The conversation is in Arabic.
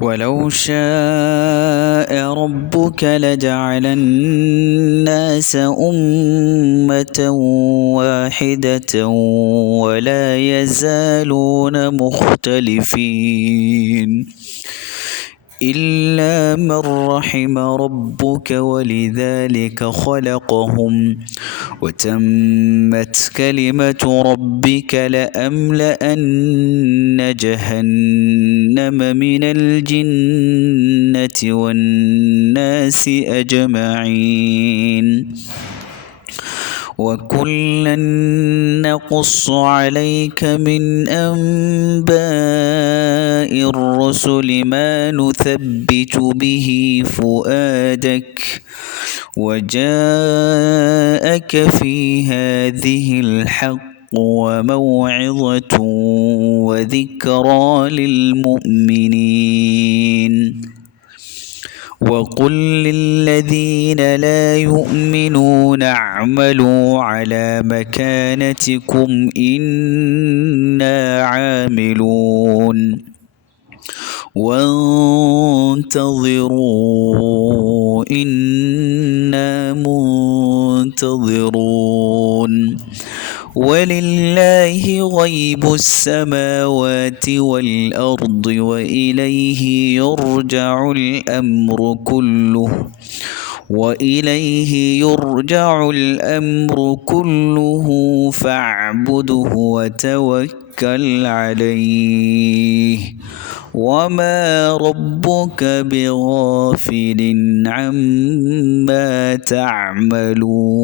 ولو شاء ربك لجعل الناس أمة واحدة ولا يزالون مختلفين إلا من رحم ربك ولذلك خلقهم وتمت كلمة ربك لأملأن جهنم من الجنة والناس أجمعين وكلا نقص عليك من أنباء الرسل ما نثبت به فؤادك وجاءك في هذه الحق وموعظة وذكرى للمؤمنين وقل للذين لا يؤمنون اعملوا على مكانتكم إنا عاملون وانتظروا إنا منتظرون ولله غيب السماوات والأرض وإليه يرجع الأمر كله فاعبده وتوكل عليه وما ربك بغافل عما تعملون.